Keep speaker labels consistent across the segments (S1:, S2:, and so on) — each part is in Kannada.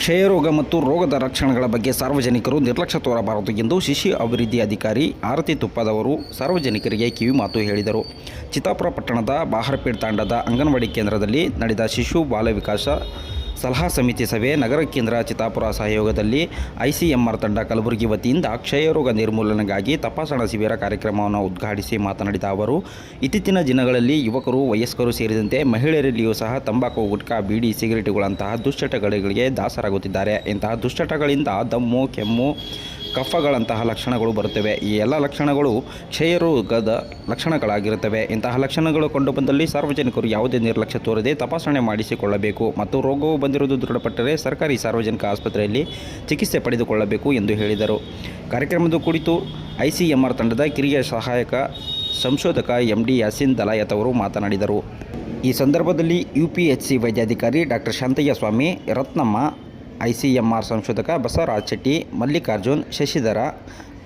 S1: ಕ್ಷಯರೋಗ ಮತ್ತು ರೋಗದ ಲಕ್ಷಣಗಳ ಬಗ್ಗೆ ಸಾರ್ವಜನಿಕರು ನಿರ್ಲಕ್ಷ್ಯ ತೋರಬಾರದು ಎಂದು ಶಿಶು ಅಭಿವೃದ್ಧಿ ಅಧಿಕಾರಿ ಆರತಿ ತುಪ್ಪದವರು ಸಾರ್ವಜನಿಕರಿಗೆ ಕಿವಿಮಾತು ಹೇಳಿದರು. ಚಿತ್ತಾಪುರ ಪಟ್ಟಣದ ಬಾಹರಪೇಟ್ ತಾಂಡದ ಅಂಗನವಾಡಿ ಕೇಂದ್ರದಲ್ಲಿ ನಡೆದ ಶಿಶು ಬಾಲ ವಿಕಾಸ ಸಲಹಾ ಸಮಿತಿ ಸಭೆ ನಗರ ಕೇಂದ್ರ ಚಿತ್ತಾಪುರ ಸಹಯೋಗದಲ್ಲಿ ಐಸಿಎಂಆರ್ ತಂಡ ಕಲಬುರಗಿ ವತಿಯಿಂದ ಕ್ಷಯರೋಗ ನಿರ್ಮೂಲನೆಗಾಗಿ ತಪಾಸಣಾ ಶಿಬಿರ ಕಾರ್ಯಕ್ರಮವನ್ನು ಉದ್ಘಾಟಿಸಿ ಮಾತನಾಡಿದ ಅವರು, ಇತ್ತೀಚಿನ ದಿನಗಳಲ್ಲಿ ಯುವಕರು, ವಯಸ್ಕರು ಸೇರಿದಂತೆ ಮಹಿಳೆಯರಲ್ಲಿಯೂ ಸಹ ತಂಬಾಕು, ಗುಟ್ಕಾ, ಬೀಡಿ, ಸಿಗರೇಟುಗಳಂತಹ ದುಶ್ಚಟಗಳಿಗೆ ದಾಸರಾಗುತ್ತಿದ್ದಾರೆ. ಇಂತಹ ದುಶ್ಚಟಗಳಿಂದ ದಮ್ಮು, ಕೆಮ್ಮು ಕಫಗಳಂತಹ ಲಕ್ಷಣಗಳು ಬರುತ್ತವೆ. ಈ ಎಲ್ಲ ಲಕ್ಷಣಗಳು ಕ್ಷಯರೋಗದ ಲಕ್ಷಣಗಳಾಗಿರುತ್ತವೆ. ಇಂತಹ ಲಕ್ಷಣಗಳು ಕಂಡುಬಂದಲ್ಲಿ ಸಾರ್ವಜನಿಕರು ಯಾವುದೇ ನಿರ್ಲಕ್ಷ್ಯ ತೋರದೆ ತಪಾಸಣೆ ಮಾಡಿಸಿಕೊಳ್ಳಬೇಕು ಮತ್ತು ರೋಗವು ಬಂದಿರುವುದು ದೃಢಪಟ್ಟರೆ ಸರ್ಕಾರಿ ಸಾರ್ವಜನಿಕ ಆಸ್ಪತ್ರೆಯಲ್ಲಿ ಚಿಕಿತ್ಸೆ ಪಡೆದುಕೊಳ್ಳಬೇಕು ಎಂದು ಹೇಳಿದರು. ಕಾರ್ಯಕ್ರಮದ ಕುರಿತು ಐಸಿಎಂಆರ್ ತಂಡದ ಕಿರಿಯ ಸಹಾಯಕ ಸಂಶೋಧಕ ಎಂ ಡಿ ಯಾಸಿನ್ ದಲಾಯತ್ ಅವರು ಮಾತನಾಡಿದರು. ಈ ಸಂದರ್ಭದಲ್ಲಿ ಯು ಪಿ ಎಚ್ ಸಿ ವೈದ್ಯಾಧಿಕಾರಿ ಡಾಕ್ಟರ್ ಶಾಂತಯ್ಯ ಸ್ವಾಮಿ, ರತ್ನಮ್ಮ ಐಸಿಎಂಆರ್ ಸಂಶೋಧಕ ಬಸವರಾಜ್ ಶೆಟ್ಟಿ, ಮಲ್ಲಿಕಾರ್ಜುನ್, ಶಶಿಧರ,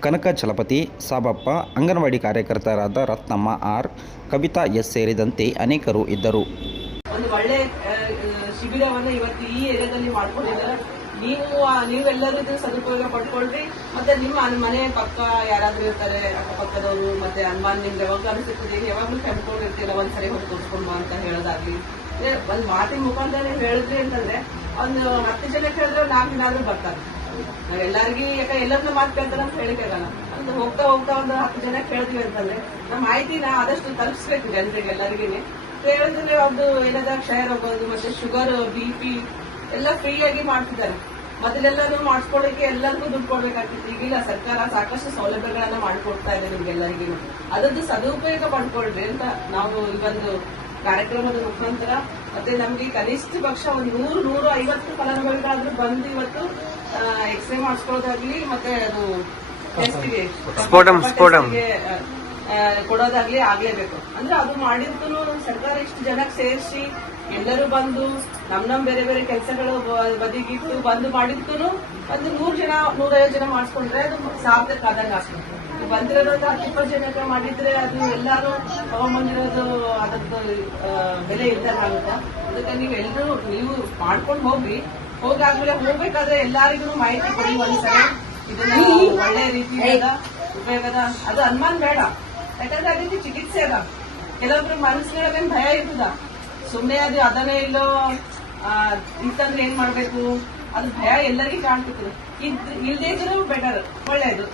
S1: ಕನಕ ಚಲಪತಿ, ಸಾಬಪ್ಪ, ಅಂಗನವಾಡಿ ಕಾರ್ಯಕರ್ತರಾದ ರತ್ನಮ್ಮ ಆರ್, ಕವಿತಾ ಎಸ್ ಸೇರಿದಂತೆ ಅನೇಕರು ಇದ್ದರು.
S2: ಒಂದು ಒಳ್ಳೆ ನೀವು ನೀವೆಲ್ಲರೂ ಸದುಪಯೋಗ ಪಡ್ಕೊಳ್ರಿ. ಮತ್ತೆ ನಿಮ್ಮ ಮನೆ ಪಕ್ಕ ಯಾರಾದ್ರೂ ಇರ್ತಾರೆ ಅಕ್ಕಪಕ್ಕದವರು ಮತ್ತೆ ಅನುಮಾನ ನಿಮ್ಗೆ ಯಾವಾಗ್ಲೂ ಅನಿಸುತ್ತದೆ ಯಾವಾಗ್ಲೂ ಕೆಮ್ಕೊಂಡಿರ್ತೀರ ಒಂದ್ಸರಿ ಹೋಗಿ ತೋರಿಸ್ಕೊಂಡು ಅಂತ ಹೇಳೋದಾಗ್ಲಿ. ಒಂದ್ ಮಾತಿನ ಮುಖಾಂತರ ಹೇಳಿದ್ರಿ ಅಂತಂದ್ರೆ, ಒಂದು ಹತ್ತು ಜನ ಕೇಳಿದ್ರೆ ಒಂದ್ ನಾಲ್ಕು ದಿನ ಆದ್ರೂ ಬರ್ತಾರೆ ಎಲ್ಲರಿಗೂ ಎಲ್ಲಾರ್ಗಿ ಯಾಕೆ ಎಲ್ಲರನ್ನ ಮಾತು ಕೇಳ್ತಾರೆ ಅಂತ ಹೇಳಿಕಾಗಲ್ಲ ಒಂದು ಹೋಗ್ತಾ ಹೋಗ್ತಾ ಒಂದು ಹತ್ತು ಜನ ಕೇಳ್ತೀವಿ ಅಂತಂದ್ರೆ ನಮ್ಮ ಮಾಹಿತಿನ ಆದಷ್ಟು ತಲುಪಿಸ್ಬೇಕು ಜನರಿಗೆ ಎಲ್ಲರಿಗೇನೆ ಹೇಳಿದ್ರೆ ಅವ್ರದ್ದು ಏನಾದ್ರೂ ಕ್ಷಯ ಹೋಗೋದು ಮತ್ತೆ ಶುಗರ್ ಬಿ ಪಿ ಎಲ್ಲ ಫ್ರೀ ಆಗಿ ಮಾಡ್ತಿದ್ದಾರೆ. ಮೊದಲೆಲ್ಲರೂ ಮಾಡಿಸ್ಕೊಳ್ಳಿಕ್ಕೆ ಎಲ್ಲರಿಗೂ ದುಡ್ಡು ಕೊಡ್ಬೇಕಾಗ್ತಿತ್ತು. ಈಗಿಲ್ಲ ಸರ್ಕಾರ ಸಾಕಷ್ಟು ಸೌಲಭ್ಯಗಳನ್ನ ಮಾಡಿಕೊಡ್ತಾ ಇದೆ ನಿಮ್ಗೆಲ್ಲರಿಗೂ ಅದರದ್ದು ಸದುಪಯೋಗ ಪಡ್ಕೊಳ್ರಿ ಅಂತ ನಾವು ಈ ಒಂದು ಕಾರ್ಯಕ್ರಮದ ಮುಖಾಂತರ ಮತ್ತೆ ನಮ್ಗೆ ಕನಿಷ್ಠ ಪಕ್ಷ ಒಂದು ನೂರು ನೂರು ಐವತ್ತು ಫಲಾನುಭವಿಗಳಾದ್ರೂ ಬಂದು ಇವತ್ತು ಎಕ್ಸ್ರೇ ಮಾಡಿಸ್ಕೊಳ್ಳೋದಾಗ್ಲಿ ಮತ್ತೆ ಅದು ಟೆಸ್ಟ್ಗೆ
S3: ಸ್ಫೋಟಂ, ಸ್ಫೋಟಂ.
S2: ಕೊಡೋದಾಗ್ಲಿ ಆಗ್ಲೇಬೇಕು. ಅಂದ್ರೆ ಅದು ಮಾಡಿದ್ದು ಸರ್ಕಾರ ಇಷ್ಟು ಜನಕ್ಕೆ ಸೇರಿಸಿ ಎಲ್ಲರೂ ಬಂದು ನಮ್ ನಮ್ ಬೇರೆ ಬೇರೆ ಕೆಲಸಗಳು ಬದಿಗಿಟ್ಟು ಬಂದು ಮಾಡಿದ್ದು ಒಂದು ನೂರ್ ಜನ ನೂರೈವತ್ತು ಜನ ಮಾಡಿಸ್ಕೊಂಡ್ರೆ ಅದು ಸಾರ್ಥಕ ಆದಂಗ ಆಗ್ತದೆ. ಬಂದಿರೋದು ಒಂದು ಇಪ್ಪತ್ತು ಜನಕ್ಕೆ ಮಾಡಿದ್ರೆ ಅದು ಎಲ್ಲಾರು ತಗೊಂಬಂದಿರೋದು ಅದಕ್ಕೆ ಬೆಲೆ ಇದ್ದಾಗ ಆಗುತ್ತಾ? ಅದಕ್ಕೆ ನೀವು ಎಲ್ಲರೂ ನೀವು ಮಾಡ್ಕೊಂಡು ಹೋಗ್ರಿ. ಹೋಗಾದ್ಮೇಲೆ ಹೋಗ್ಬೇಕಾದ್ರೆ ಎಲ್ಲರಿಗೂ ಮಾಹಿತಿ ಕೊಡಿ ಒಂದ್ಸಲ. ಇದನ್ನ ಒಳ್ಳೆ ರೀತಿಯಿಂದ ಉಪಯೋಗದ ಅದು ಅನುಮಾನ ಬೇಡ. ಯಾಕಂದ್ರೆ ಅದಕ್ಕೆ ಚಿಕಿತ್ಸೆ ಅದ. ಕೆಲವೊಬ್ರು ಮನಸ್ಸಿನೊಳಗೆ ಭಯ ಇರ್ತದ ಸುಮ್ಮನೆ ಅದು ಅದನ್ನೇ ಇಲ್ಲೋ ಇಂತಂದ್ರೆ ಏನ್ ಮಾಡ್ಬೇಕು? ಅದು ಭಯ ಎಲ್ಲರಿಗೂ ಕಾಣ್ತಿತ್ತು ಇದ್, ಇಲ್ದೇ ಇದ್ರು ಬೆಟರ್ ಒಳ್ಳೇದು.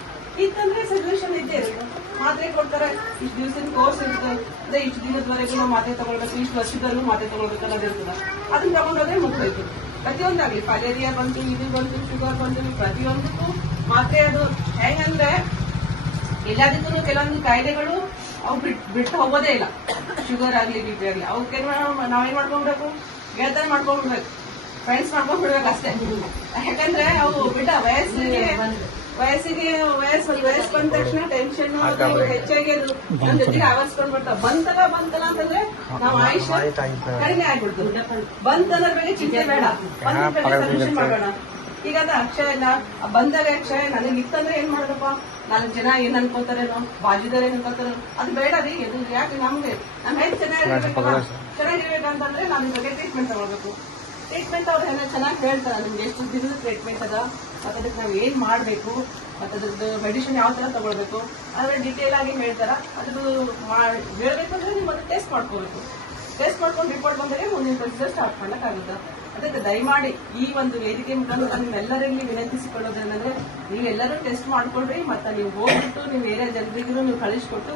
S2: ಇತ್ತಂದ್ರೆ ಸೊಲ್ಯೂಷನ್ ಇದ್ದೇ ಇರುತ್ತೆ. ಮಾತ್ರೆ ಕೊಡ್ತಾರೆ, ಇಷ್ಟು ದಿವಸದ ಕೋರ್ಸ್ ಇರ್ತದೆ ಅದೇ ಇಷ್ಟು ದಿನದವರೆಗೂ ಮಾತ್ರೆ ತಗೊಳ್ಬೇಕು, ಇಷ್ಟು ವರ್ಷದಲ್ಲೂ ಮಾತ್ರೆ ತಗೊಳ್ಬೇಕು ಅನ್ನೋದು ಇರ್ತದೆ. ಅದನ್ನ ತಗೊಂಡೋದ್ರೆ ಮುಗ್ದೋಯ್ತು ಪ್ರತಿಯೊಂದಾಗ್ಲಿ ಫಲೇರಿಯಾ ಬಂತು, ಇದು ಬಂತು, ಶುಗರ್ ಬಂತು, ಪ್ರತಿಯೊಂದಕ್ಕೂ ಮಾತ್ರೆ ಅದು ಹೆಂಗಂದ್ರೆ ಎಲ್ಲದಕ್ಕೂ ಕೆಲವೊಂದು ಕಾಯಿಲೆಗಳು ಅವು ಬಿಟ್ ಬಿಟ್ಟು ಹೋಗೋದೇ ಇಲ್ಲ. ಶುಗರ್ ಆಗ್ಲಿ ಬಿ ಪಿ ಆಗ್ಲಿ. ಅವಕ್ಕೆ ನಾವೇನ್ ಮಾಡ್ಕೊಂಡ್ಬೇಕು? ಗೆಳತನ ಮಾಡ್ಕೊಂಡ್ಬಿಡ್ಬೇಕು. ಫ್ರೆಂಡ್ಸ್ ಮಾಡ್ಕೊಂಡ್ಬಿಡ್ಬೇಕು ಅಷ್ಟೇ. ಯಾಕಂದ್ರೆ ಅವು ಬಿಟ್ಟ ವಯಸ್ಸಿಗೆ ವಯಸ್ಸಿಗೆ ವಯಸ್ಸು ವಯಸ್ಸು ಬಂದ ತಕ್ಷಣ ಟೆನ್ಷನ್ ಹೆಚ್ಚಾಗಿ ಅದು ನಮ್ ಜೊತೆಗೆ ಆವರಿಸ್ಕೊಂಡ್ ಬರ್ತಾವ. ಬಂತಲ್ಲ ಬಂತಲ್ಲ ಅಂತಂದ್ರೆ ನಾವು ಆಯುಷ್ಯ ಕಡಿಮೆ ಆಗ್ಬಿಡ್ತು. ಬಂತಂದ್ರ ಬಗ್ಗೆ ಚಿಂತೆ ಬೇಡ. ಸೊಲ್ಯೂಷನ್ ಮಾಡೋಣ. ಈಗ ಅದ ಅಕ್ಷಯ ಇಲ್ಲ ಬಂದಾಗ ಅಕ್ಷಯ ನನಗೆ ಇತ್ತಂದ್ರೆ ಏನ್ ಮಾಡೋದಪ್ಪ? ನಾಲ್ಕು ಜನ ಏನ್ ಅನ್ಕೋತಾರೇನೋ ಬಾಜಿದಾರ ಏನ್ ಅನ್ಕೋತಾರ ಅದು ಬೇಡ ರೀ ಎದು ಯಾಕೆ ನಮ್ಗೆ? ನಮ್ ಹೆಲ್ತ್ ಚೆನ್ನಾಗಿರ್ಬೇಕು ಚೆನ್ನಾಗಿರ್ಬೇಕಂತಂದ್ರೆ ನಾನು ಬಗ್ಗೆ ಟ್ರೀಟ್ಮೆಂಟ್ ತಗೊಳ್ಬೇಕು. ಟ್ರೀಟ್ಮೆಂಟ್ ಅವ್ರು ಏನೋ ಚೆನ್ನಾಗಿ ಹೇಳ್ತಾರೆ ನಿಮ್ಗೆ ಎಷ್ಟು ದಿನದ ಟ್ರೀಟ್ಮೆಂಟ್ ಅದ? ಮತ್ತೆ ಅದಕ್ಕೆ ನಾವು ಏನ್ ಮಾಡ್ಬೇಕು? ಮತ್ತೆ ಅದ್ರದ್ದು ಮೆಡಿಸಿನ್ ಯಾವ ತರ ತಗೊಳ್ಬೇಕು? ಅದ್ರ ಡೀಟೇಲ್ ಆಗಿ ಹೇಳ್ತಾರ. ಅದ್ರದ್ದು ಹೇಳ್ಬೇಕಂದ್ರೆ ನೀವು ಅದು ಟೆಸ್ಟ್ ಮಾಡ್ಕೋಬೇಕು. ಟೆಸ್ಟ್ ಮಾಡ್ಕೊಂಡು ರಿಪೋರ್ಟ್ ಬಂದರೆ ಮುಂದಿನ ಪ್ರೊಸೀಜರ್ ಸ್ಟಾರ್ಟ್ ಮಾಡಕ್ಕಾಗುತ್ತೆ ಅದಕ್ಕೆ ದಯಮಾಡಿ ಈ ಒಂದು ವೇದಿಕೆ ಮುಖಾಂತರ ನಿಮ್ಮೆಲ್ಲರಲ್ಲಿ ವಿನಂತಿಸಿಕೊಳ್ಳೋದೇನೆಂದ್ರೆ ನೀವೆಲ್ಲರೂ ಟೆಸ್ಟ್ ಮಾಡ್ಕೊಳ್ರಿ, ಮತ್ತೆ ನೀವು ಹೋಗ್ಬಿಟ್ಟು ನೀವು ಏರಿಯಾ ಜನರಿಗೂ ನೀವು ಕಳಿಸ್ಕೊಟ್ಟು